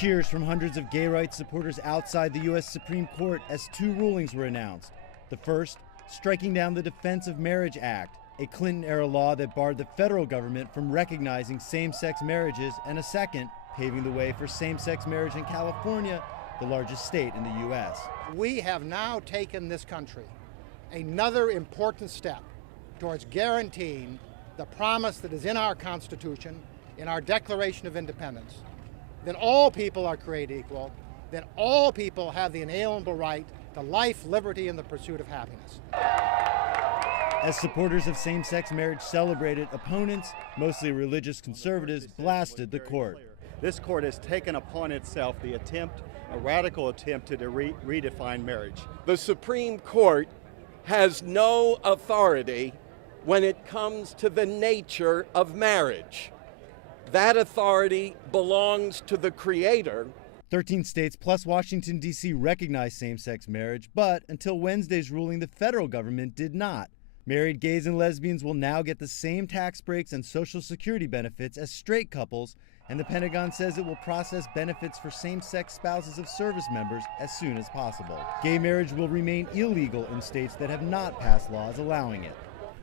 Cheers from hundreds of gay rights supporters outside the U.S. Supreme Court as two rulings were announced. The first, striking down the Defense of Marriage Act, a Clinton-era law that barred the federal government from recognizing same-sex marriages, and a second, paving the way for same-sex marriage in California, the largest state in the U.S. We have now taken this country another important step towards guaranteeing the promise that is in our Constitution, in our Declaration of Independence, that all people are created equal, that all people have the inalienable right to life, liberty, and the pursuit of happiness. As supporters of same-sex marriage celebrated, opponents, mostly religious conservatives, blasted the court. This court has taken upon itself the attempt, a radical attempt to redefine marriage. The Supreme Court has no authority when it comes to the nature of marriage. That authority belongs to the Creator. 13 states plus Washington, D.C. recognize same-sex marriage, but until Wednesday's ruling, the federal government did not. Married gays and lesbians will now get the same tax breaks and Social Security benefits as straight couples, and the Pentagon says it will process benefits for same-sex spouses of service members as soon as possible. Gay marriage will remain illegal in states that have not passed laws allowing it.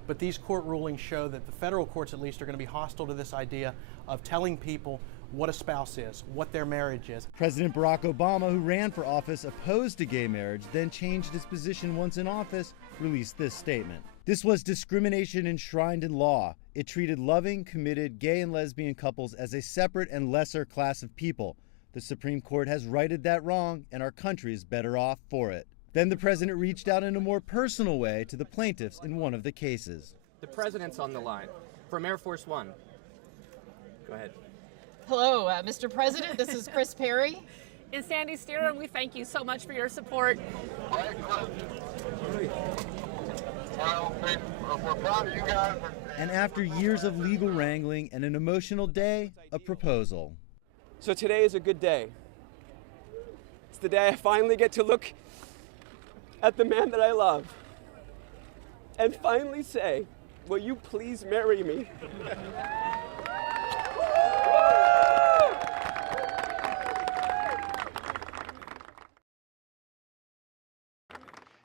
But these court rulings show that the federal courts, at least, are going to be hostile to this idea of telling people what a spouse is, what their marriage is. President Barack Obama, who ran for office opposed to gay marriage, then changed his position once in office, released this statement. This was discrimination enshrined in law. It treated loving, committed gay and lesbian couples as a separate and lesser class of people. The Supreme Court has righted that wrong, and our country is better off for it. Then the president reached out in a more personal way to the plaintiffs in one of the cases. The president's on the line from Air Force One. Go ahead. Hello, Mr. President. This is Chris Perry. And Sandy Steer, and we thank you so much for your support. We're proud of you guys. And after years of legal wrangling and an emotional day, a proposal. So today is a good day. It's the day I finally get to look at the man that I love and finally say, will you please marry me?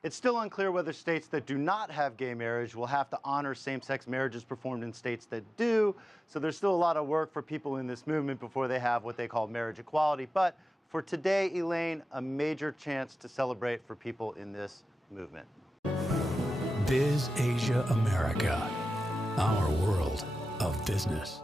It's still unclear whether states that do not have gay marriage will have to honor same-sex marriages performed in states that do. So there's still a lot of work for people in this movement before they have what they call marriage equality. But for today, Elaine, a major chance to celebrate for people in this movement. Biz Asia America, our world of business.